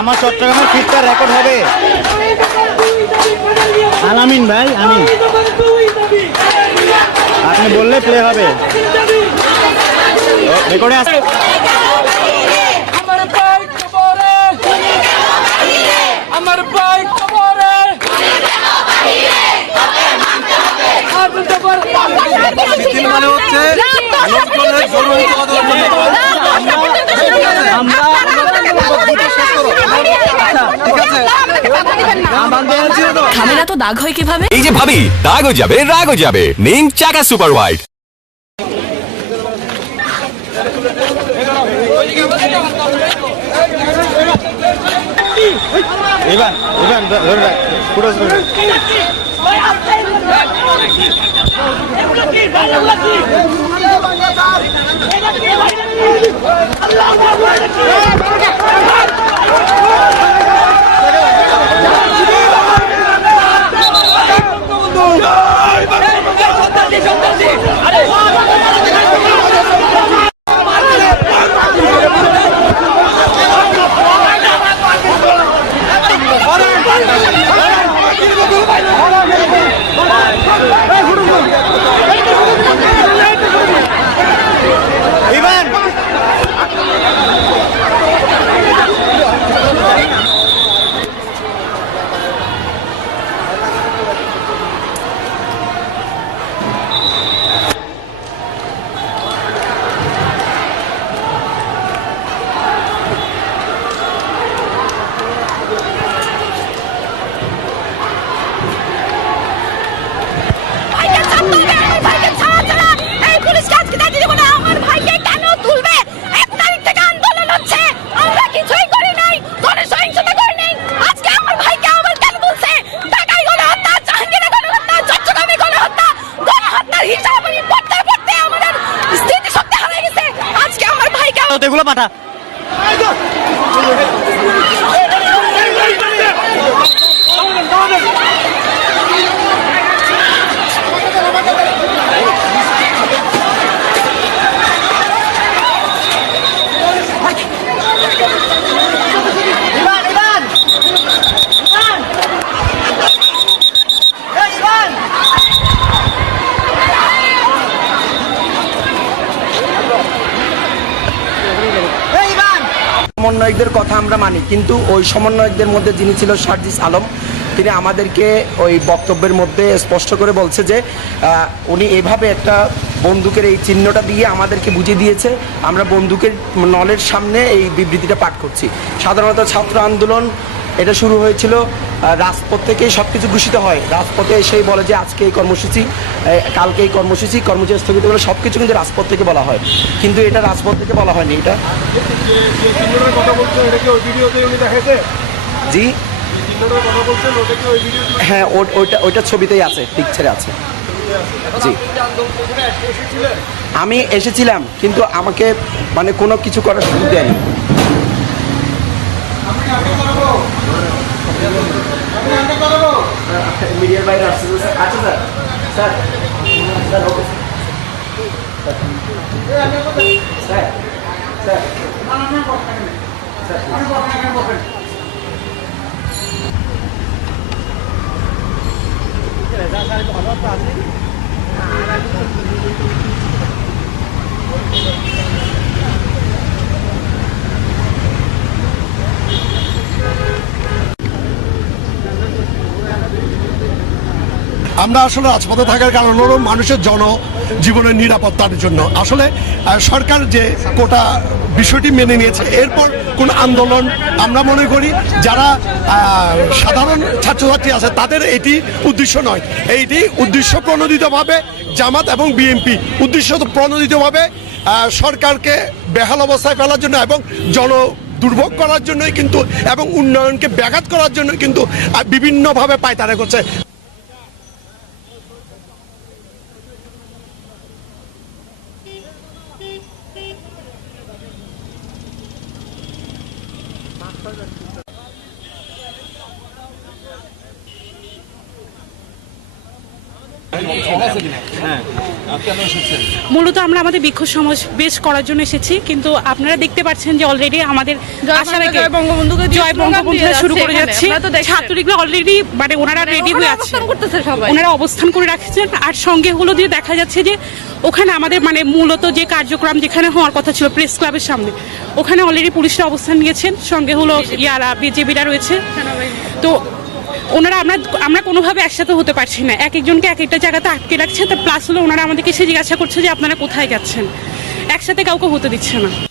আমার চট্টগ্রামের ফিটটা রেকর্ড হবে। আলামিন ভাই আমি। আপনি বললে প্লে হবে। রেকর্ডে আসছে আমার ভাই কবরে আমার ভাই কবরে আর বলতে পারব মিছিল মানে হচ্ছে লোকজনের জরুরি যোগাযোগ আমরা ঝামেলা তো দাগ হয় কীভাবে এই যে ভাবি দাগও যাবে রাগও যাবে নিম চাকা সুপার হোয়াইট এবার এবার ধরে রাখ পুরো ধরে রাখ। ইভান আমার ভাইকে তো এগুলো পাঠা সমন্বয়কদের কথা আমরা মানি, কিন্তু ওই সমন্বয়কদের মধ্যে যিনি ছিল সার্জিস আলম, তিনি আমাদেরকে ওই বক্তব্যের মধ্যে স্পষ্ট করে বলছে যে উনি এভাবে একটা বন্দুকের এই চিহ্নটা দিয়ে আমাদেরকে বুঝিয়ে দিয়েছে, আমরা বন্দুকের নলের সামনে এই বিবৃতিটা পাঠ করছি। সাধারণত ছাত্র আন্দোলন এটা শুরু হয়েছিল রাজপথ থেকেই সব কিছু ঘোষিত হয়। রাজপথে এসেই বলে যে আজকে এই কর্মসূচি কালকে এই কর্মসূচি কর্মসূচি স্থগিত বলে সব কিছু কিন্তু রাজপথ থেকে বলা হয়। কিন্তু এটা রাজপথ থেকে বলা হয়নি এটা জি। হ্যাঁ ওইটা ওইটা ছবিতেই আছে পিকচারে আছে। জি। আমি এসেছিলাম কিন্তু আমাকে মানে কোনো কিছু করার সুযোগ দেয়নি। মিডিয়ার বাইরে আসছে স্যার আচ্ছা sir. Sir sir okay. Sir sir. আমরা আসলে রাজপথে থাকার কারণ হলো মানুষের জন জীবনের নিরাপত্তার জন্য। আসলে সরকার যে কোটা বিষয়টি মেনে নিয়েছে, এরপর কোন আন্দোলন আমরা মনে করি যারা সাধারণ ছাত্রছাত্রী আছে, তাদের এটি উদ্দেশ্য নয়। এইটি উদ্দেশ্য প্রণোদিতভাবে জামাত এবং বিএনপি। উদ্দেশ্য প্রণোদিতভাবে সরকারকে বেহাল অবস্থায় ফেলার জন্য এবং জন দুর্ভোগ করার জন্যই কিন্তু এবং উন্নয়নকে ব্যাঘাত করার জন্য কিন্তু বিভিন্নভাবে পায়তারা করছে। কেন এসেছেন মূলত আমরা আমাদের বিক্ষোভ সমাবেশ করার জন্য এসেছি কিন্তু আপনারা দেখতে পাচ্ছেন যে অলরেডি আমাদের আসার আগে জয় বঙ্গবন্ধুকে জয় স্লোগান বঙ্গবন্ধু শুরু করে। যাচ্ছে। ছাত্রলীগরা অলরেডি মানে ওনারা রেডি ওখানে হয়ে আছে। ওনারা অবস্থান করে রাখছেন আর সঙ্গে হলো দিয়ে দেখা যাচ্ছে যে ওখানে আমাদের মানে মূলত যে কার্যক্রম যেখানে হওয়ার কথা ছিল প্রেস ক্লাবের সামনে ওখানে অলরেডি পুলিশরা অবস্থান নিয়েছেন সঙ্গে হলো ইয়ারা বিজেপিরা রয়েছে। তো ওনারা আমরা আমরা কোনোভাবে একসাথে হতে পারছি না। এক একজনকে এক একটা জায়গাতে আটকে রাখছে, তো প্লাস হলো ওনারা আমাদেরকে সে জিজ্ঞাসা করছে যে আপনারা কোথায় যাচ্ছেন। একসাথে কাউকে হতে দিচ্ছে না।